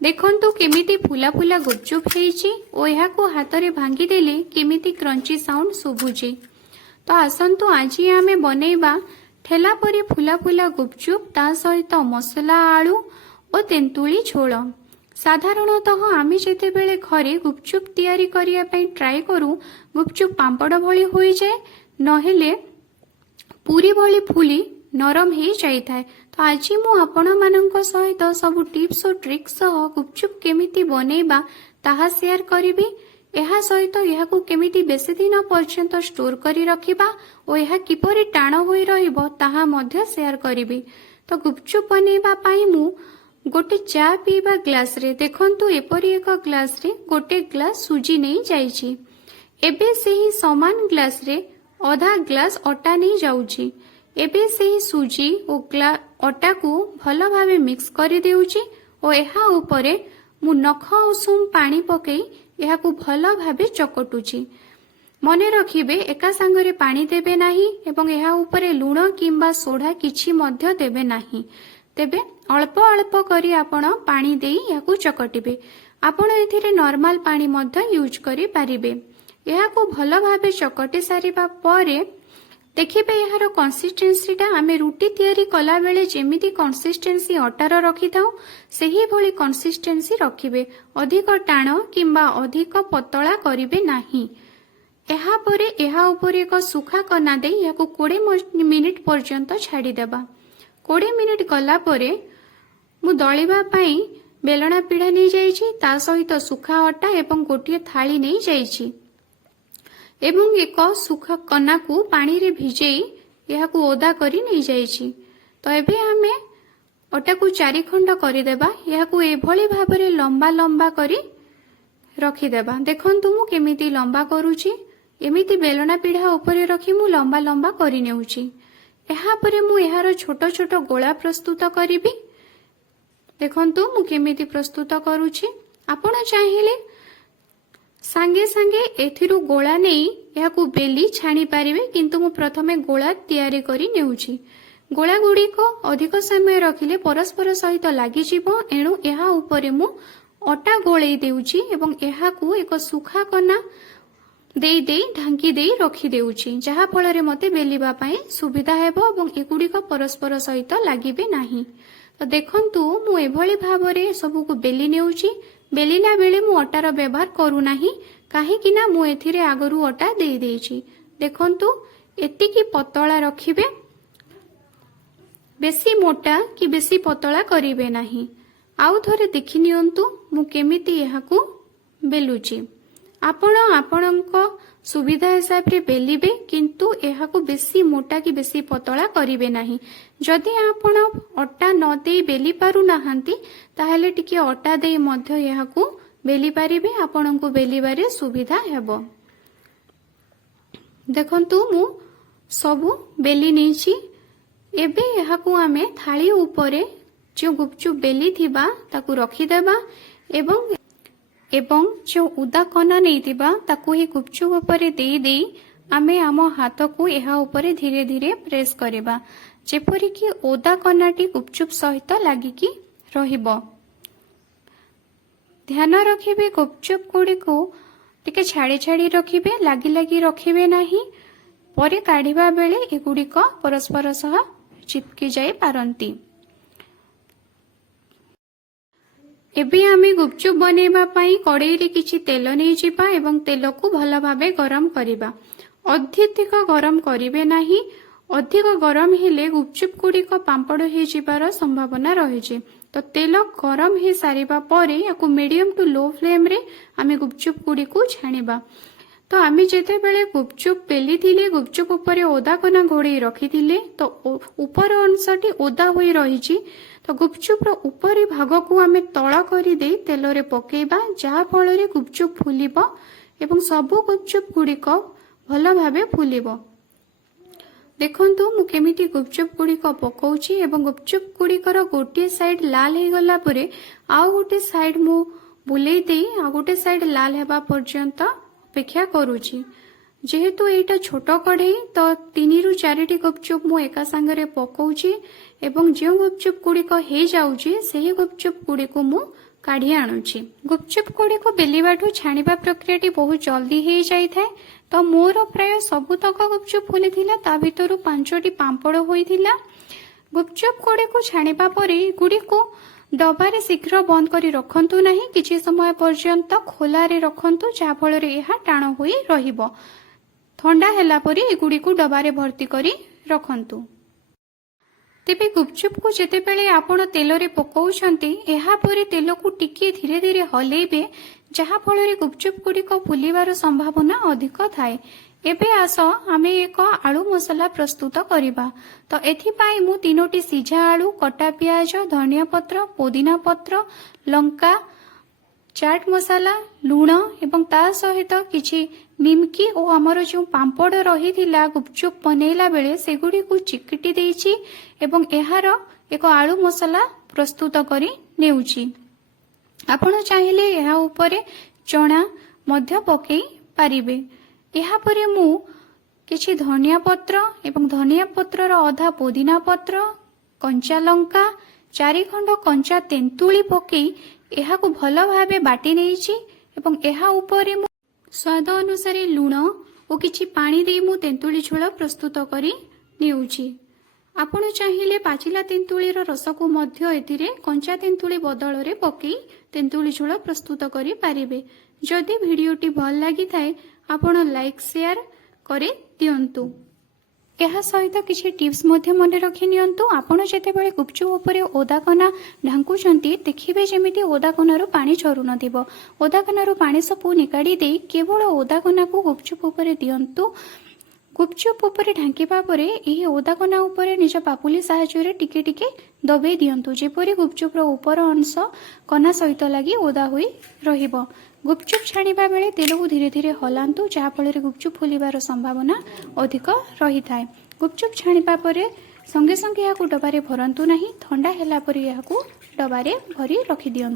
देखंतु केमिति फुला फुला गुपचुप हेइची ओ एहाकु हातरे भांगी देले केमिति क्रंची साउंड शुभुची। तो आसंतु आज आमे बनेइबा ठेला परी फुला फुला गुपचुप ता सहित मसला आलू और तेंतुली झोल। साधारणतः आमे जेतेबेले घरे गुपचुप तयारी करिया पई ट्राई करू गुपचुप पांपड़ भली होई जाए नहेले पूरी भली फुली नरम हे जाई थाए। तो आज मु आपण मानक सहित सब टिप्स और ट्रिक्स सह गुपचुप केमिति बनेइबा ताहा शेयर करिबी। एहा सहित एहाकु केमिति बेसी दिन पर्यंत स्टोर करी रखिबा और एहा किपरि टाण होई रहिबो ताहा मध्य शेयर करिबी। तो गुपचुप बनेइबा पाई मु गोटे चा पीवा ग्लास रे देखंतु एपरि एक ग्लास रे गोटे ग्लास सुजी नहीं जाईची। एबे सेही समान ग्लास रे आधा ग्लास अटा नहीं जाउची। एबे सेही सुजी और अटा को भल भावे मिक्स करी देउची और एहा ऊपरे मु नख उषुम पानी पकई एहा को भल भावे चकटुची। मने रखिबे एका संगरे पानी देबे नाही एवं एहा ऊपरे लूण किंबा सोडा किछि मध्य देबे नाही। तेबे अल्प अल्प करी आपण पानी देई याकू चकटिबे। आपण एथिरे नॉर्मल पानी मध्य यूज करी पारिबे। एहा को भल भावे चकटी सारिबा परे देखिबे यार कंसिस्टेंसीटा आमे रुटी तयारी कला बेले जेमिति कंसिस्टेंसी अटार रखि थाउ सेही भली कंसिस्टेंसी रखिबे। अधिक टाण किंबा अधिक पतला करिबे नाही। एहा परे एहा ऊपर एक सुखा कना दे याकू 20 मिनिट पर्यंत छाड़ी देबा। 20 मिनिट गला परे मु दळिबा पई बेलना पीढ़ा नहीं जाइछि ता सहित सुखा अटा एवं गोटिए थाली नहीं जाइछि एवं एक सुखा कना को पानी रे भिजेई यहा को ओदा करी नहीं जाइछि। तो एबे हमें अटा को 4 खंड करी देबा। यहा को एभली भाबरे लंबा लंबा करी रखी देबा। देखंतु मु केमिति लंबा करूछि एमिति बेलना पीढ़ा ऊपर रखी मु लंबा लंबा करी नेउछि। एहा परे मु एहार छोट छोट गोला प्रस्तुत करिबी। देखंतु मु केमिति प्रस्तुत करूछि। आपण चाहिले सांगे सांगे एथिरु गोला नहीं याकू बेली छाणी पारिबे किंतु मु प्रथमे गोला तयारी करी नेउछि। गोला गुडी को अधिक समय रखिले परस्पर सहित लागि जिवो एणु एहा ऊपरे मु अटा गोळेई देउछि एवं एहा को एक सुखा कना देई देई ढांकी देई रखी देउछि जहा फल रे मते बेलिबा पई सुविधा हेबो एवं एगुडी को परस्पर सहित लागिबे नाही। तो देखंतु मु एभली भाबरे सबु को बेली नेउछि। बेलिला बेले मु अटार व्यवहार करू नाही काहे कि ना मु एथिरे आगरु अटा देई देइछि। देखंतु एतिकी पतला रखिबे बेसी मोटा कि बेसी पतला करिवे नाही। आउ थरे देखि नियंतु मु केमिति एहाकू बेलुछि। आपण आपणक सुविधा हिसाब रे बेलिबे किंतु एहाकू बेसी मोटा कि बेसी पतला करिवे नाही। जदि आपण अटा न देई बेली पारु नाहंती ताहेले टिके अटा देई मध्य एहाकू बेली पारिबे आपणको बेलिबारे सुविधा हेबो। देखंतु मु सबु बेली नेछि। एबे एहाकू आमे थाली ऊपरे जो गुपचुप बेली थिबा ताकू रखि देबा एवं जो उदा कना नहीं थिबा ताकू ही गुपचुप ऊपरे देई देई आमे आम हाथ को एहा ऊपरे धीरे धीरे प्रेस करिबा जेपरि कि ओदा कनाटी गुपचुप सहित लागिकी रहिबो। ध्यान रखिबे गुपचुप गुडी को टिके छाड़ी छाड़ी रखिबे लागी लागी रखिबे नाही। परे काढिबा बेले एगुडी को परस्पर सह चिपकी जाई पारंती। एबे आमे गुपचुप बनेबा पाई कड़ाई रे किछि तेल नै जिबा एवं तेल को भल भाबे गरम करिबा। अत्यधिक गरम करिवे नाही। अधिक गरम हेले गुपचुप गुडी को पांपड़ हे जिबार संभावना रहिजे। तो तेल गरम हे सारिबा परे याकू मीडियम टू लो फ्लेम रे आमे गुपचुप गुडी को छाणिबा। तो आमे जेते बेले गुपचुप बेली थिले गुपचुप ऊपर ओदा कना घोड़े रखी थिले तो ऊपर अंशटी ओदा होई रहिछि। तो गुपचुप रो ऊपरी भाग को आमे तळ करी दे तेल रे पकेइबा जहा फल रे गुपचुप फुलिबो एवं सबु गुपचुप गुडी को भल भाबे फुलिबो। देखंतु मु केमिति गुपचुप गुडी को पकाउछि एवं गुपचुप गुडी कर गोटे साइड लाल हे गला परे आउ गोटे साइड मु बुलेई देई आ गोटे साइड लाल हेबा पर्यंत अपेक्षा करूछि। जेहेतु एटा छोट कढ़ई तो 3 ରୁ 4ଟି गुपचुप मु एका संगरे पकाउची एवं जो गुपचुप गुड़िक हो जाउची ସେହି गुपचुप गुड़िक मु काढ़ी आणुची। गुपचुप गुड़िक बेलिबाठू छाणिबा प्रक्रियाटी बहुत जल्दी हो जाई थाए। तो मोर प्राय सबुतक गुपचुप फुलीथिला ता भितरु 5टी पांपड़ होइथिला। गुपचुप गुड़िक छाणिबा परे गुड़िको डबारे शीघ्र बंद करी रखंतु नहीं, किछि समय पर्यंत खोलारे रखंतु जहा फଳରେ ଏହା टाण होई रहिबो। ठंडा ହେଲା ପରେ ଏଗୁଡ଼ିକୁ ଡବାରେ ଭର୍ତ୍ତି କରି ରଖନ୍ତୁ। ତେବେ ଗୁପଚୁପକୁ ଯେତେବେଳେ ଆପଣ ତେଲରେ ପକାଉଛନ୍ତି ଏହା ପରେ ତେଲକୁ ଟିକେ ଧୀରେ ଧୀରେ ହଲେଇବେ, ଯାହା ଫଳରେ ଗୁପଚୁପ ଗୁଡ଼ିକ ଫୁଲିବାର ସମ୍ଭାବନା ଅଧିକ ଥାଏ। ଏବେ ଆସ ଆମେ ଏକ ଆଳୁ ମସଲା ପ୍ରସ୍ତୁତ କରିବା। ତ ଏଥିପାଇଁ ମୁଁ 3ଟି ସିଝା ଆଳୁ, କଟା ପିଆଜ, ଧନିଆ ପତ୍ର, ପୋଦିନା ପତ୍ର, ଲଙ୍କା, चाट मसाला, लुण एवं ता सहित किछि निमकी और आमर जो पांपड़ रही गुपचुप बनैला बेले सेगुड़ी को चिकटी देइछि एवं एहार एक आलू मसला प्रस्तुत करी नेउछि। आपण चाहिले एहा उपरे चना मध्य पकई पारिबे। एहा परे मु किछि धनिया पत्र एवं धनिया पत्रर अधा पुदीना पत्र, कंचा लंका, 4 खंड कंचा तेंतुली पकई एहाकु भल भाबे बाटी नेइछि एवं एहा उपरे मु स्वाद अनुसार लुण और किछि पानी दे मु तेंतुली झोल प्रस्तुत करी नेउछि। आपण चाहिले पाचिला तेंतुलीर रसकु मध्य एथिरे कंचा तेंतुली बदल रे पकई तेंतुली झोल प्रस्तुत करी पारिबे। जदि भिडियोटी भल लागि थाए आपण लाइक शेयर करे दियंतु। एहा सहित किछि टिप्स मध्य मने रखि नियंतु। आपण जेतेबेले गुपचुप उपरे ओदाकना ढांकुचंती देखिबे जेमिति ओदाकनारो पानी झरु नथिबो। ओदाकनारो पानी सबु निकाडी देई केवल ओदाकना को गुपचुप उपरे दियंतु। गुपचुप उपरे ढांकिबा परे एही ओदाकना उपरे निज पापुली सहायतारे टिके टिके दबे दियंतु, जेपरि गुपचुपर ऊपर अंश कना सहित लागि ओदा होई रहिबो। गुपचुप छाणिबा बेले तेलକୁ धीरे धीरे हलांतु, जहा फଳରେ गुपचुप फुलिबार संभावना अधिक रही थाए। गुपचुप छाणिबा परे संगे संगे याकु डबारे भरंतु नहीं, ठंडा हैला परे याकु डबारे भरी रखि दियंतु।